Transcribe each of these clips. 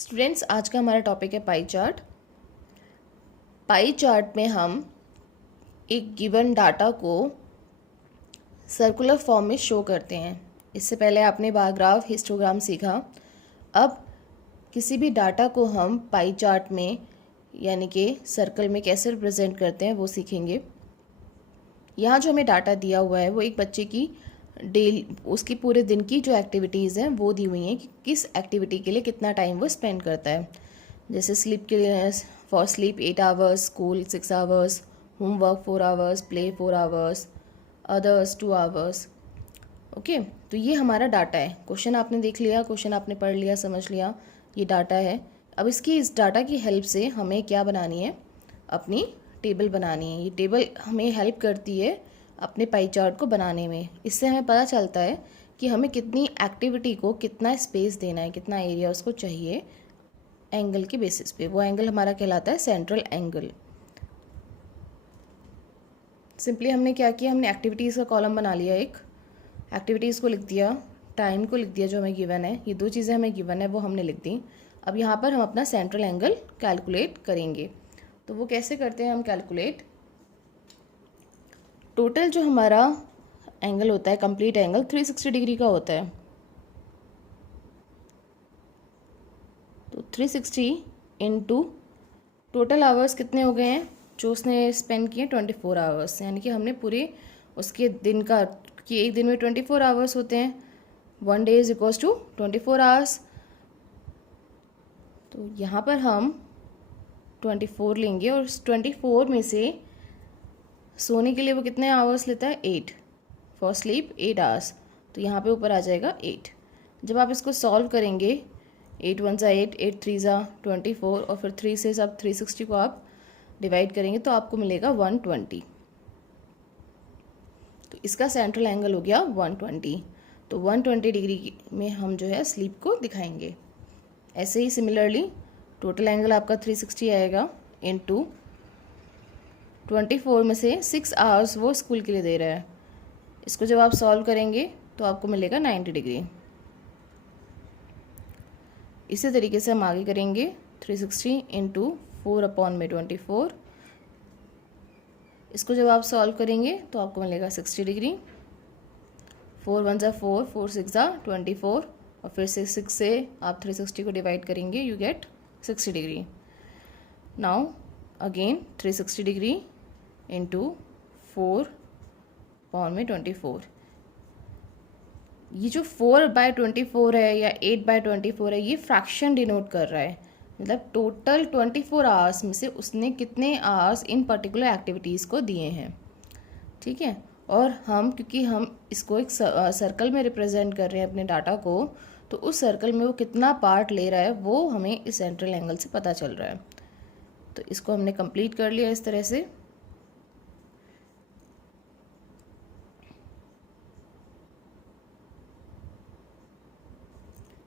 Students, आज का हमारा टॉपिक है पाई चार्ट। पाई चार्ट में हम एक गिवन डाटा को सर्कुलर फॉर्म में शो करते हैं। इससे पहले आपने बार ग्राफ, हिस्टोग्राम सीखा। अब किसी भी डाटा को हम पाई चार्ट में यानी कि सर्कल में कैसे रिप्रेजेंट करते हैं वो सीखेंगे। यहाँ जो हमें डाटा दिया हुआ है वो एक बच्चे की उसकी पूरे दिन की जो एक्टिविटीज़ हैं वो दी हुई हैं कि किस एक्टिविटी के लिए कितना टाइम वो स्पेंड करता है। जैसे स्लीप के लिए for sleep 8 hours, school 6 hours, homework 4 hours, play 4 hours, others 2 hours. Okay, तो ये हमारा डाटा है। क्वेश्चन आपने देख लिया, क्वेश्चन आपने पढ़ लिया, समझ लिया, ये डाटा है। अब इस डाटा की हेल्प से हमें क्या बनानी है, अपनी टेबल बनानी है। ये टेबल हमें हेल्प करती है अपने पाई चार्ट को बनाने में। इससे हमें पता चलता है कि हमें कितनी एक्टिविटी को कितना स्पेस देना है, कितना एरिया उसको चाहिए एंगल के बेसिस पे। वो एंगल हमारा कहलाता है सेंट्रल एंगल। सिंपली हमने क्या किया, हमने एक्टिविटीज़ का कॉलम बना लिया। एक एक्टिविटीज़ को लिख दिया, टाइम को लिख दिया जो हमें गिवन है। ये दो चीज़ें हमें गिवन है वो हमने लिख दी। अब यहाँ पर हम अपना सेंट्रल एंगल कैलकुलेट करेंगे। तो वो कैसे करते हैं हम कैलकुलेट। टोटल जो हमारा एंगल होता है, कंप्लीट एंगल 360 डिग्री का होता है। तो 360 इंटू टोटल आवर्स कितने हो गए हैं जो उसने स्पेंड किए, 24 आवर्स। यानी कि हमने पूरे उसके दिन का, कि एक दिन में 24 आवर्स होते हैं। 1 day is equals to 24 hours. तो यहाँ पर हम 24 लेंगे और 24 में से सोने के लिए वो कितने आवर्स लेता है, 8। For sleep 8 hours. तो यहाँ पे ऊपर आ जाएगा 8। जब आप इसको सॉल्व करेंगे, 8 1 ज़ा 8, 8 3 ज़ा 24 और फिर 3 से आप 360 को आप डिवाइड करेंगे तो आपको मिलेगा 120। तो इसका सेंट्रल एंगल हो गया 120। तो 120 डिग्री में हम जो है स्लीप को दिखाएंगे। ऐसे ही सिमिलरली टोटल एंगल आपका 360 आएगा इनटू 24 में से 6 आवर्स वो स्कूल के लिए दे रहा है। इसको जब आप सॉल्व करेंगे तो आपको मिलेगा 90 डिग्री। इसी तरीके से हम आगे करेंगे। 360 इंटू 4/24। इसको जब आप सॉल्व करेंगे तो आपको मिलेगा 60 डिग्री। 4 1 ज़ा 4, 4 6 ज़ा 24 और फिर से 6 से आप 360 को डिवाइड करेंगे, you get 60 degree. Now again 360 degree into 4/24। ये जो 4/24 है या 8/24 है, ये फ्रैक्शन डिनोट कर रहा है। मतलब टोटल 24 आवर्स में से उसने कितने आवर्स इन पर्टिकुलर एक्टिविटीज़ को दिए हैं। ठीक है, और हम क्योंकि हम इसको एक सर्कल में रिप्रेजेंट कर रहे हैं अपने डाटा को, तो उस सर्कल में वो कितना पार्ट ले रहा है वो हमें इस सेंट्रल एंगल से पता चल रहा है। तो इसको हमने कंप्लीट कर लिया इस तरह से।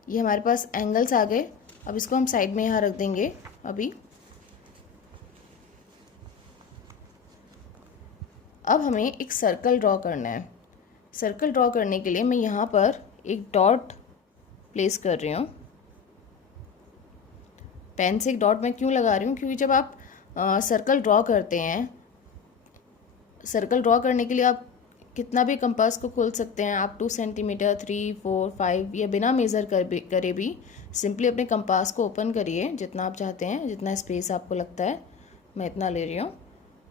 ये हमारे पास एंगल्स आ गए। अब इसको हम साइड में यहाँ रख देंगे। अभी अब हमें एक सर्कल ड्रॉ करना है। सर्कल ड्रॉ करने के लिए मैं यहाँ पर एक डॉट प्लेस कर रही हूँ। पेन से एक डॉट मैं क्यों लगा रही हूँ, क्योंकि जब आप सर्कल ड्रॉ करते हैं, सर्कल ड्रॉ करने के लिए आप कितना भी कंपास को खोल सकते हैं। आप 2 सेंटीमीटर, 3 4 5 या बिना मेज़र करे भी सिंपली अपने कंपास को ओपन करिए जितना आप चाहते हैं, जितना स्पेस आपको लगता है। मैं इतना ले रही हूँ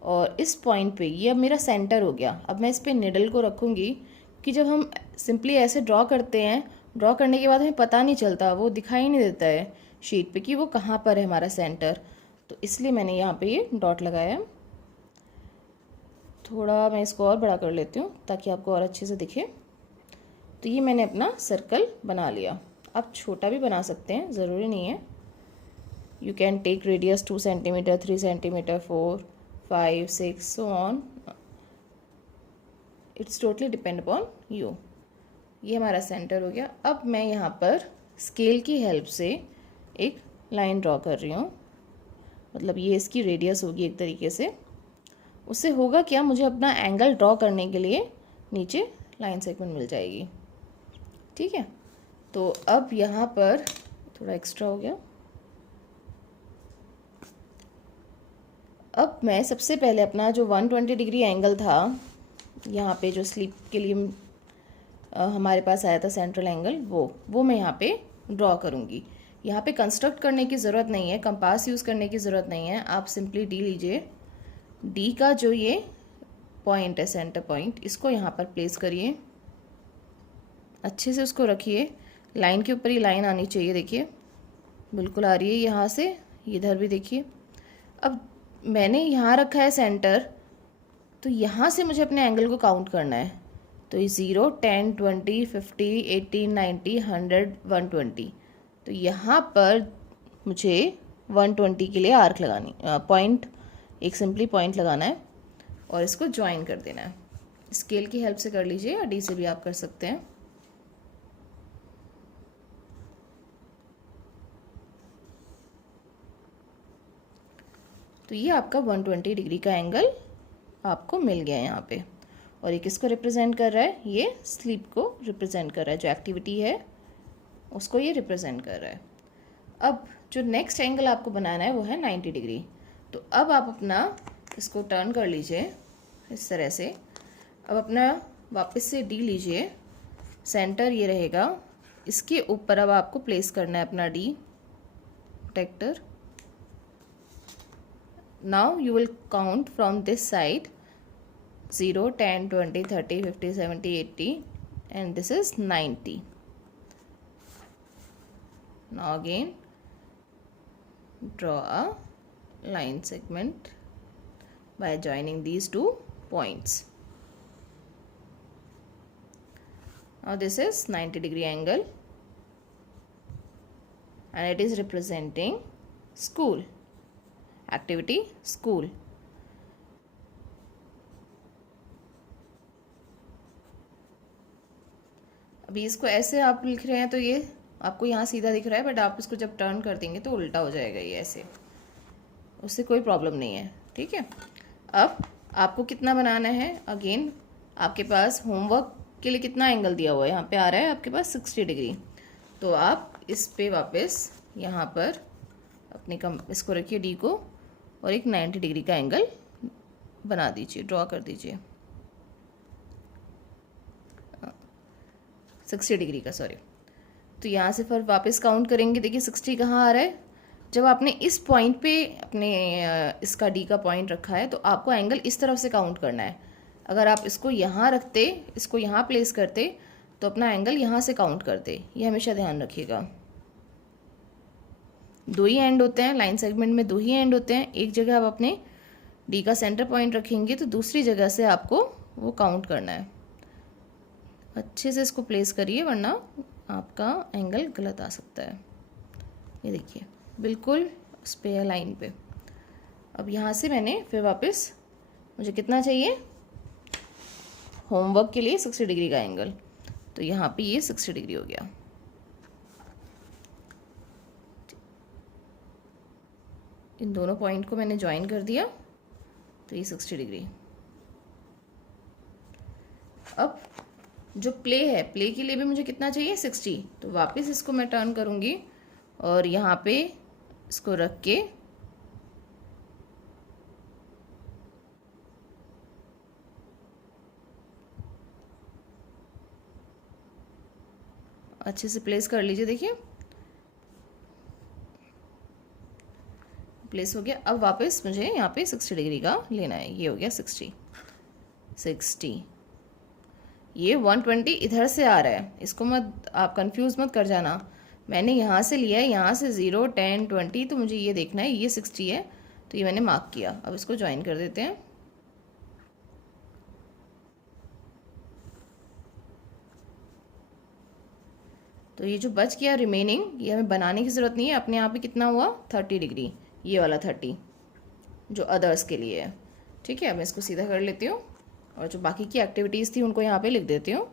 और इस पॉइंट पे ये अब मेरा सेंटर हो गया। अब मैं इस पर निडल को रखूँगी कि जब हम सिंपली ऐसे ड्रॉ करते हैं, ड्रॉ करने के बाद हमें पता नहीं चलता, वो दिखाई नहीं देता है शीट पे कि वो कहाँ पर है हमारा सेंटर। तो इसलिए मैंने यहाँ पे ये डॉट लगाया। थोड़ा मैं इसको और बड़ा कर लेती हूँ ताकि आपको और अच्छे से दिखे। तो ये मैंने अपना सर्कल बना लिया। आप छोटा भी बना सकते हैं, ज़रूरी नहीं है। You can take radius 2 centimetre, 3 centimetre, 4 5 6 so on. It's totally depend upon you. ये हमारा सेंटर हो गया। अब मैं यहाँ पर स्केल की हेल्प से एक लाइन ड्रॉ कर रही हूँ। मतलब ये इसकी रेडियस होगी एक तरीके से। उससे होगा क्या, मुझे अपना एंगल ड्रॉ करने के लिए नीचे लाइन सेगमेंट मिल जाएगी। ठीक है, तो अब यहाँ पर थोड़ा एक्स्ट्रा हो गया। अब मैं सबसे पहले अपना जो 120 डिग्री एंगल था यहाँ पे, जो स्लीप के लिए हमारे पास आया था सेंट्रल एंगल, वो मैं यहाँ पे ड्रॉ करूँगी। यहाँ पे कंस्ट्रक्ट करने की ज़रूरत नहीं है, कंपास यूज़ करने की ज़रूरत नहीं है। आप सिंपली डी लीजिए, डी का जो ये पॉइंट है, सेंटर पॉइंट, इसको यहाँ पर प्लेस करिए, अच्छे से उसको रखिए। लाइन के ऊपर ही लाइन आनी चाहिए, देखिए बिल्कुल आ रही है यहाँ से, इधर भी देखिए। अब मैंने यहाँ रखा है सेंटर, तो यहाँ से मुझे अपने एंगल को काउंट करना है। तो ये 0, 10, 20, 50, 80, 90, 100, 120। तो यहाँ पर मुझे 120 के लिए आर्क लगानी, पॉइंट, एक सिंपली पॉइंट लगाना है और इसको ज्वाइन कर देना है। स्केल की हेल्प से कर लीजिए या डी से भी आप कर सकते हैं। तो ये आपका 120 डिग्री का एंगल आपको मिल गया है यहाँ पे। और ये किसको रिप्रेजेंट कर रहा है? ये स्लीप को रिप्रेजेंट कर रहा है, जो एक्टिविटी है उसको ये रिप्रेजेंट कर रहा है। अब जो नेक्स्ट एंगल आपको बनाना है वो है 90 डिग्री। तो अब आप अपना इसको टर्न कर लीजिए इस तरह से। अब अपना वापस से डी लीजिए, सेंटर ये रहेगा, इसके ऊपर अब आपको प्लेस करना है अपना D protractor. Now you will count from this side 0, 10, 20, 30, 50, 70, 80 and this is 90. Now again draw a line segment by joining these two points. Now this is 90 degree angle and it is representing school, activity school. अभी इसको ऐसे आप लिख रहे हैं तो ये आपको यहाँ सीधा दिख रहा है, बट आप इसको जब टर्न कर देंगे तो उल्टा हो जाएगा ये ऐसे, उससे कोई प्रॉब्लम नहीं है, ठीक है। अब आपको कितना बनाना है? अगेन आपके पास होमवर्क के लिए कितना एंगल दिया हुआ है, यहाँ पे आ रहा है आपके पास 60 डिग्री। तो आप इस पे वापस यहाँ पर अपने इसको रखिए डी को, और एक 90 डिग्री का एंगल बना दीजिए, ड्रॉ कर दीजिए, 60 डिग्री का, सॉरी। तो यहाँ से फिर वापस काउंट करेंगे, देखिए 60 कहाँ आ रहा है। जब आपने इस पॉइंट पे अपने इसका डी का पॉइंट रखा है तो आपको एंगल इस तरफ से काउंट करना है। अगर आप इसको यहाँ रखते, इसको यहाँ प्लेस करते, तो अपना एंगल यहाँ से काउंट करते। ये हमेशा ध्यान रखिएगा। दो ही एंड होते हैं लाइन सेगमेंट में, दो ही एंड होते हैं। एक जगह आप अपने डी का सेंटर पॉइंट रखेंगे तो दूसरी जगह से आपको वो काउंट करना है। अच्छे से इसको प्लेस करिए, वरना आपका एंगल गलत आ सकता है। ये देखिए बिल्कुल उस पे लाइन पे। अब यहाँ से मैंने फिर वापस, मुझे कितना चाहिए होमवर्क के लिए? 60 डिग्री का एंगल। तो यहाँ पे ये 60 डिग्री हो गया। इन दोनों पॉइंट को मैंने ज्वाइन कर दिया, तो ये 60 डिग्री। अब जो प्ले है, प्ले के लिए भी मुझे कितना चाहिए? 60। तो वापस इसको मैं टर्न करूँगी और यहाँ पे इसको रख के अच्छे से प्लेस कर लीजिए। देखिए प्लेस हो गया। अब वापस मुझे यहाँ पे 60 डिग्री का लेना है। ये हो गया 60। ये 120 इधर से आ रहा है, इसको मत आप कंफ्यूज मत कर जाना। मैंने यहाँ से लिया है, यहाँ से 0, 10, 20, तो मुझे ये देखना है ये 60 है, तो ये मैंने मार्क किया। अब इसको ज्वाइन कर देते हैं। तो ये जो बच गया रिमेनिंग, ये हमें बनाने की ज़रूरत नहीं है, अपने आप ही कितना हुआ 30 डिग्री, ये वाला 30 जो अदर्स के लिए है। ठीक है, अब मैं इसको सीधा कर लेती हूँ और जो बाकी की एक्टिविटीज़ थी उनको यहाँ पे लिख देती हूँ।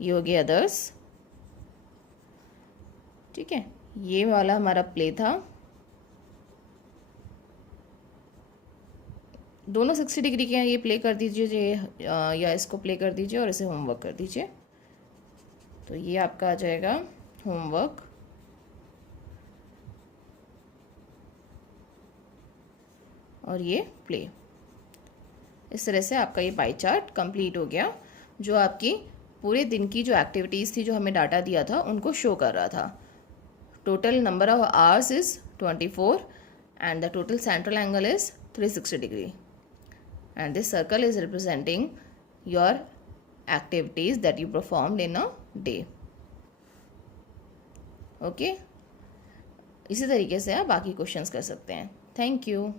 ये हो गया अदर्स। ठीक है, ये वाला हमारा प्ले था। दोनों 60 डिग्री के हैं, ये प्ले कर दीजिए या इसको प्ले कर दीजिए और इसे होमवर्क कर दीजिए। तो ये आपका आ जाएगा होमवर्क। और ये प्ले। इस तरह से आपका ये पाई चार्ट कंप्लीट हो गया, जो आपकी पूरे दिन की जो एक्टिविटीज़ थी, जो हमें डाटा दिया था, उनको शो कर रहा था। Total number of hours is 24 and the total central angle is 360 degree, and this circle is representing your activities that you performed in a day. Okay, इसी तरीके से आप बाकी क्वेश्चंस कर सकते हैं। Thank you.